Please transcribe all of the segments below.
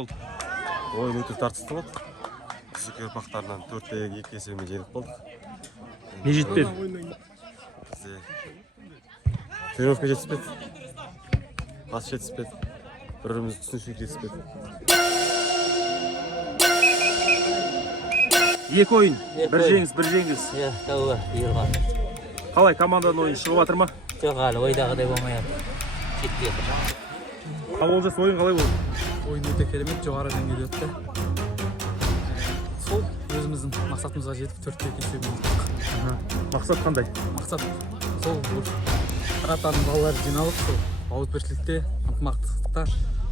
болды? Ойын өте тартысты болды. Күзік ұрпақтарынан 4-2 есебімен жеңіліп болдық. Не жетпеді? Бізде тренировка жетіспеді. Пас жетіспеді. Бірімізді түсінушілік жетіспеді. Екі ойын, бір жеңіс. Иә, тауға бұйырған. Қалай команданың ойын шығып жатыр ма? Жоқ әлі ойдағыдай болмай жатыр. Жетпей жатыр. Ал Олжас, ойын қалай болды? Ойын өте керемет, жоғары деңгейде өтті. Сол өзіміздің мақсатымызға жетіп 4-2 есебімен ұттық. Мақсат қандай? Мақсат сол Қаратаның балалары жиналып, сол ауызбіршілікте, ынтымақтастықта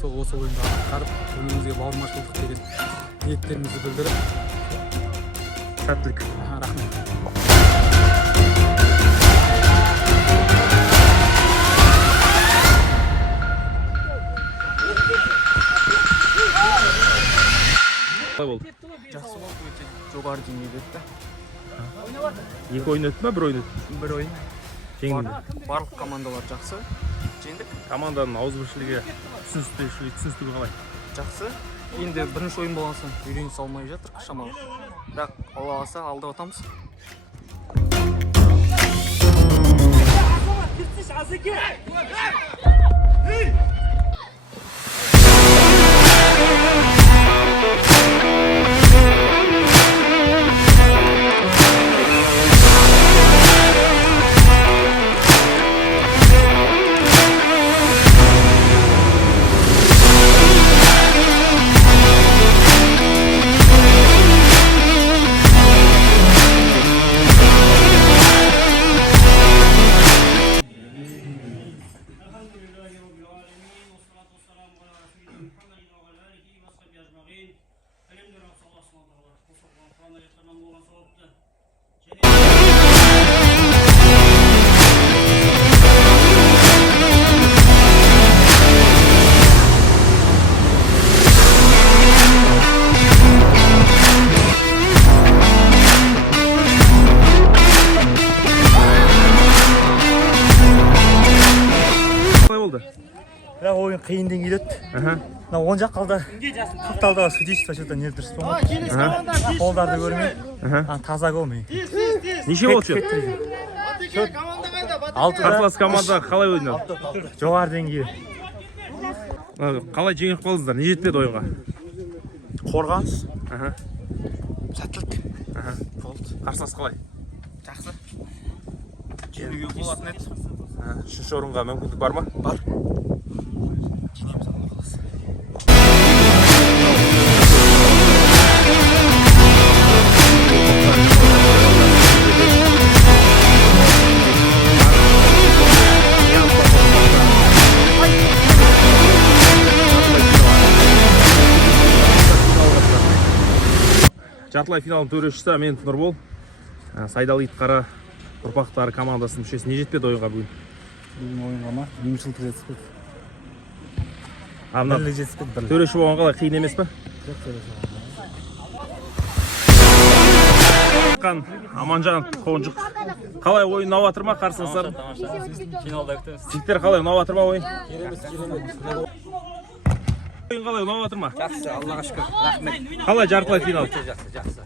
сол осы ойынды атқарып, өмірімізге бауырмашылдық деген ниеттерімізді білдіріп, Сәттілік. Рахмет. Қалай болды? Жақсы болды, өте жоғары деңгейде өтті. Екі ойын өтті ме, бір ойын өтті? Бір ойын. Жеңді. Барлық командалар жақсы. Жеңдік. Команданың ауызбіршілігі, түсіністігі қалай? Жақсы. Енді бірінші ойын болған соң үйренісе алмай жатыр шамалы. Бірақ Алла қаласа алда отамыз. Бірақ ойын қиын деңгейде өтті. Мына оң жақ қапталдағы судейство что-то не дұрыс болмады. Қолдарды көрмей, таза көрмей. Неше болды счет? Қарсылас команда қалай ойнады? Жоғары деңгейі. Қалай жеңіп қалдыңыздар? Не жетпеді ойынға? Қорғаныс. Сәттілік. Болды. Қарсылас қалай? Жақсы. Жеңуге болатын еді. Үшінші орынға мүмкіндік бар ма? Бар. Жеңеміз Алла қаласа. Жартылай финалдың төрешісі мен Нұрбол. Сайдал Итқара ұрпақтары командасының мүшесі. Не жетпеді ойынға бүгін? Бүгін ойынға ма? Емшілік жетіспеді. Бірлік жетіспеді. Төреші болған қалай, қиын емес пе? Аманжан Қонжық. Қалай ойын ұнап жатыр ма қарсыластар? Финалда күтеміз. Жігіттер қалай ұнап жатыр ма ойын? Ойын қалай ұнап жатыр ма? Жақсы, Аллаға шүкір. Рахмет. Қалай жартылай финал? Жақсы.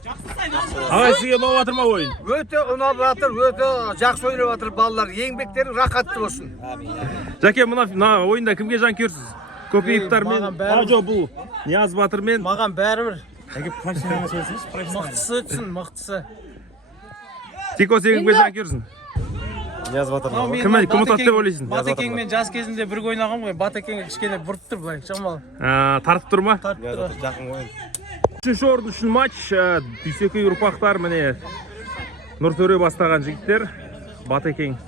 Ағай, сізге ұнап жатыр ма ойын? Өте ұнап жатыр, өте жақсы ойнап жатыр балалар. Еңбектері рақатты болсын. Жәке, мына ойында кімге жанкүйерсіз? Көпейівтар мен, бұл Нияз Батыр мен. Маған бәрібір. Мықтысы өтсін, мықтысы. Тико, сен кімге жанкүйерсің? Нияз Батыр. Кім ұтады деп ойлайсың? Батекең мен жас кезінде бірге ойнаған ғой. Батекең кішкене бұрып тұр былай, шамалы. Тартып тұр ма? Жақын ойын. Үшінші орын үшін матч. Дүйсекей ұрпақтар міне Нұртөре бастаған жігіттер. Батекең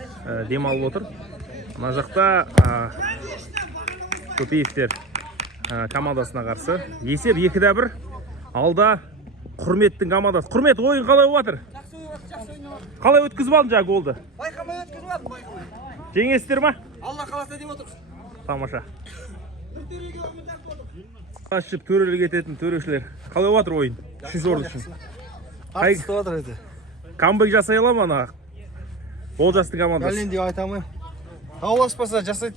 демалып отыр. Мына жақта Көпейівтер командасына қарсы. Есеп 2-1. Алда Құрметтің командасы. Құрмет, ойын қалай өтір? Қалай өткізіп алдың жаңа голды? Байқамай өткізіп алдым, байқамай. Жеңесіздер ма? Алла қаласа деп отырмыз. Тамаша. Ашып төрелік ететін төрешілер. Қалай өтір ойын? Үшінші орын үшін. Артысты отыр еді. Камбэк жасай ала ма ана? Олжастың командасы. Бәлен деп айта алмаймын. Ауаспаса жасайды.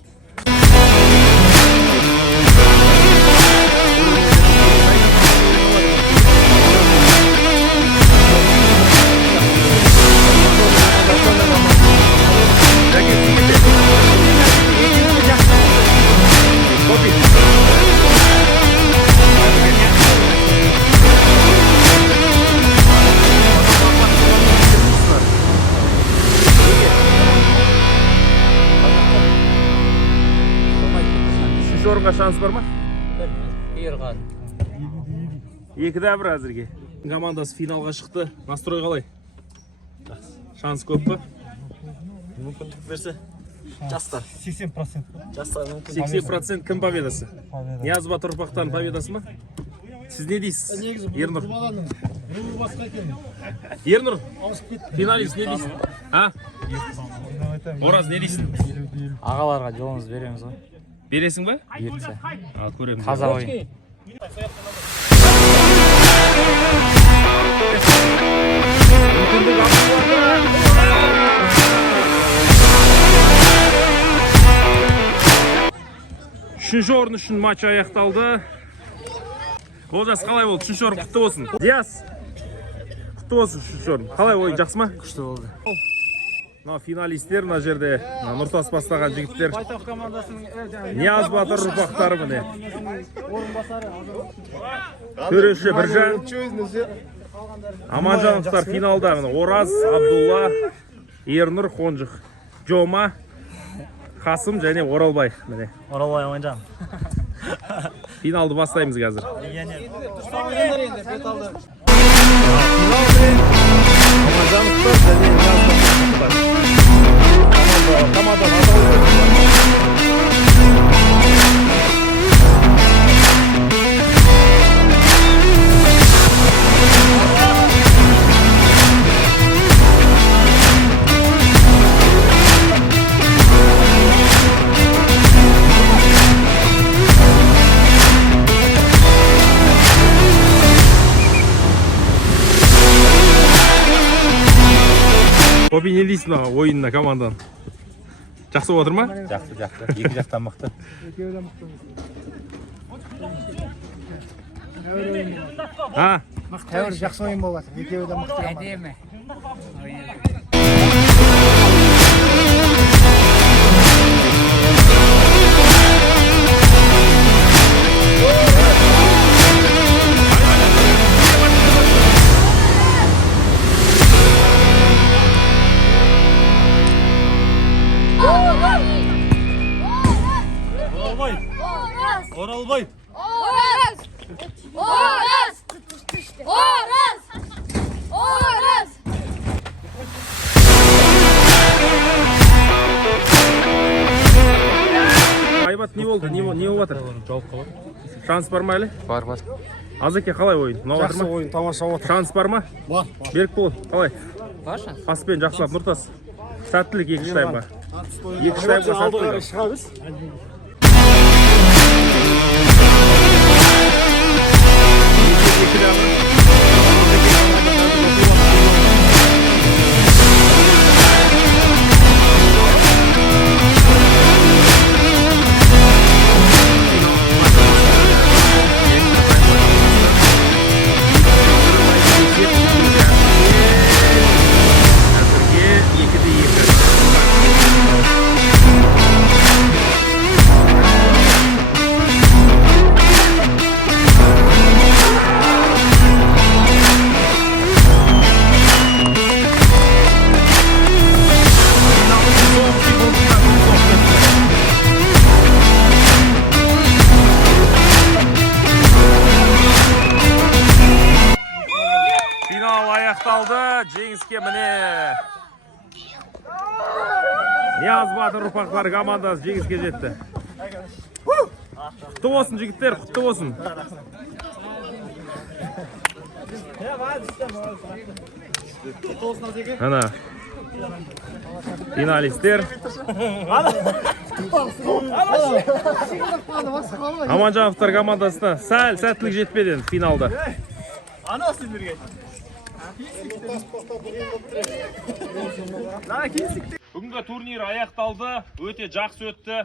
орынға шанс бар ма? Бұйырған. 2-1 әзірге. Командасы финалға шықты. Настрой қалай? Шанс көп па? Мүмкіндік берсе. Жастар. 80%. Жастар мүмкін. 80% кім победасы? Нияз Батыр ұрпақтарының победасы ма? Сіз не дейсіз? Ернұр. Ернұр, финалист не дейсің? А? Ораз не дейсің? Ағаларға жолымыз береміз ғой. Бересің ба? Берсе. Көреміз. Таза ойын. Үшінші орын үшін матч аяқталды. Олжас қалай болды? Үшінші орын құтты болсын. Диас, құтты болсын үшінші орын. Қалай ойын, жақсы ма? Күшті болды. Финалистер мына жерде Нұртас бастаған жігіттер. Нияз Батыр ұрпақтары міне. Төреші Біржан. Аманжановтар финалда міне. Ораз, Абдулла, Ернұр, Қонжық, Жома, Қасым және Оралбай міне. Оралбай Аманжан. Финалды бастаймыз қазір. Аманжановтар және команданың атауы. Көбі не дейсің ойынына команданың? Жақсы отыр ма? Жақсы. Екі жақтан мықты. Тәуір жақсы ойын болады. Екеуі де мықты. Әдемі. Оралбай. Айбат не болды? Не болып жатыр? Шанс бар ма әлі? Бар. Азеке қалай ойын? Жақсы ойын, тамаша отыр. Шанс бар ма? Бар. Берікбол қалай? Бар шанс. Паспен жақсылап Нұртас. Сәттілік екінші таймға. Екінші таймға сәттілік. шығамыз. Жеңіске міне Нияз Батыр ұрпақтары командасы жеңіске жетті. Құтты болсын жігіттер, құтты болсын. Ана финалистер. Аманжановтар командасына сәл сәттілік жетпеді финалда. Бүгінгі турнир аяқталды, өте жақсы өтті.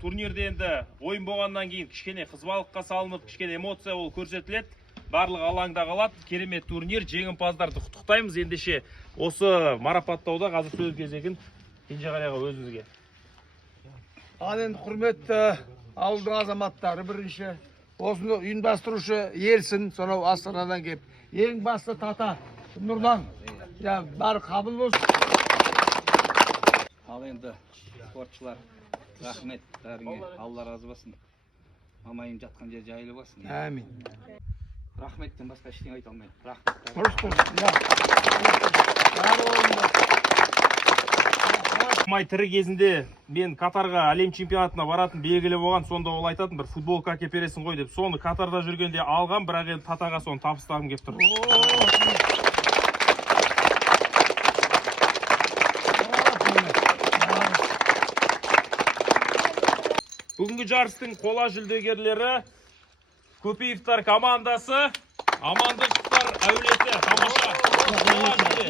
Турнирде енді ойын болғаннан кейін кішкене қызбалыққа салынып, кішкене эмоция ол көрсетіледі. Барлық алаңда қалады. Керемет турнир, жеңімпаздарды құттықтаймыз. Ендеше осы марапаттауда қазір сөз кезегін Кенжеғалиға өзіңізге. Ал енді құрметті ауылдың азаматтары бірінші, осыны ұйымдастырушы Елсін, сонау Астанадан кеп, ең басты Тата Нұрлан, бәрі қабыл болсын. Ал енді спортшылар, рахмет бәріңе, Алла разы болсын. мамайым жатқан жер жайлы болсын. Әмин. Рахметтен басқа ештеңе айта алмаймын. Рахмет. Май тірі кезінде мен Катарға әлем чемпионатына баратын белгілі болған, сонда ол айтатын бір футболка әкеп бересің ғой деп. Соны Катарда жүргенде алған, бірақ енді татаға соны табыстағым келіп тұр. Бүгінгі жарыстың қола жүлдегерлері Көпеевтар командасы, Амандықовтар әулеті. Тамаша. Қола жүлде.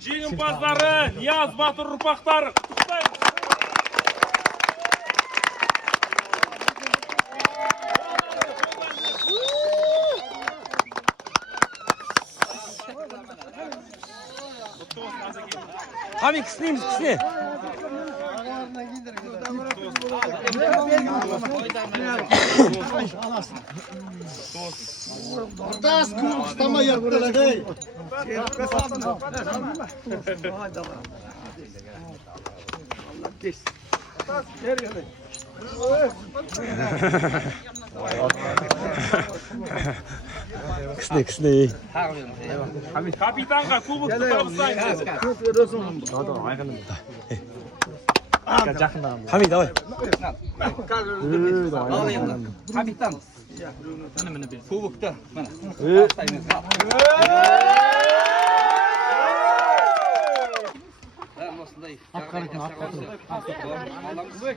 Жеңімпаздары Нияз Батыр ұрпақтар. Abi kısneyimiz kısne. Kısne kısne. Капитанға кубокты табыстаймыз. Хамид давай. Капитан. Кубокты. Молодцы!